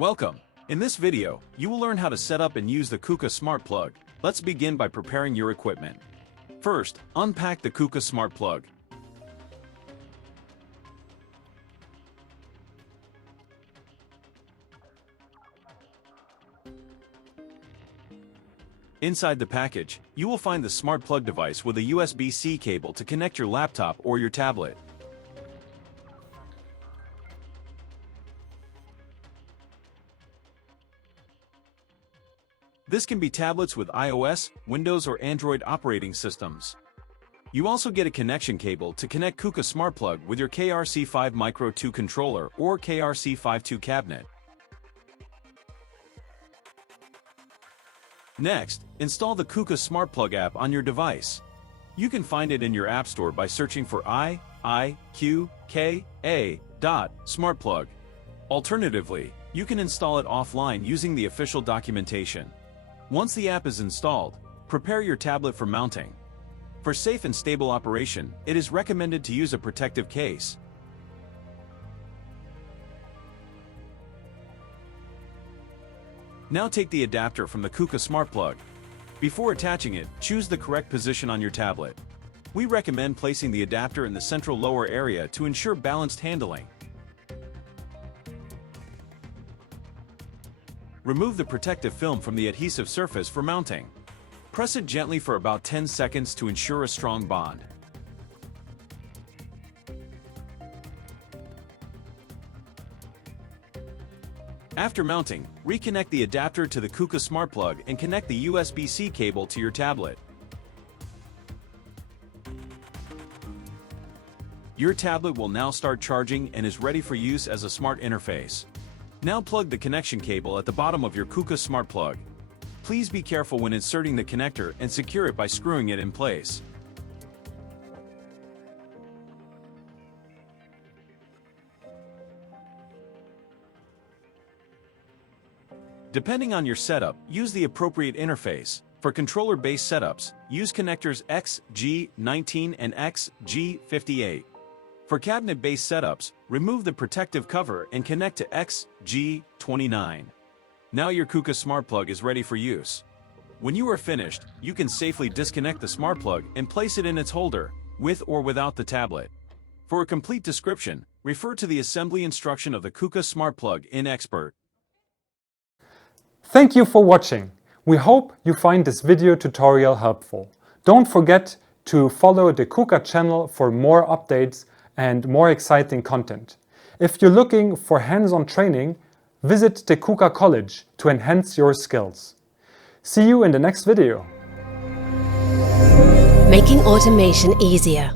Welcome! In this video, you will learn how to set up and use the KUKA SmartPlug. Let's begin by preparing your equipment. First, unpack the KUKA SmartPlug. Inside the package, you will find the SmartPlug device with a USB-C cable to connect your laptop or your tablet. This can be tablets with iOS, Windows or Android operating systems. You also get a connection cable to connect KUKA SmartPlug with your KRC5 Micro 2 controller or KRC52 cabinet. Next, install the KUKA SmartPlug app on your device. You can find it in your App Store by searching for SmartPlug. Alternatively, you can install it offline using the official documentation. Once the app is installed, prepare your tablet for mounting. For safe and stable operation, it is recommended to use a protective case. Now take the adapter from the KUKA SmartPlug. Before attaching it, choose the correct position on your tablet. We recommend placing the adapter in the central lower area to ensure balanced handling. Remove the protective film from the adhesive surface for mounting. Press it gently for about 10 seconds to ensure a strong bond. After mounting, reconnect the adapter to the KUKA SmartPlug and connect the USB-C cable to your tablet. Your tablet will now start charging and is ready for use as a smart interface. Now plug the connection cable at the bottom of your KUKA SmartPlug. Please be careful when inserting the connector and secure it by screwing it in place. Depending on your setup, use the appropriate interface. For controller-based setups, use connectors XG19 and XG58. For cabinet-based setups, remove the protective cover and connect to XG29. Now your KUKA SmartPlug is ready for use. When you are finished, you can safely disconnect the SmartPlug and place it in its holder, with or without the tablet. For a complete description, refer to the assembly instruction of the KUKA SmartPlug in Expert. Thank you for watching. We hope you find this video tutorial helpful. Don't forget to follow the KUKA channel for more updates and more exciting content. If you're looking for hands-on training, visit the KUKA College to enhance your skills. See you in the next video. Making automation easier.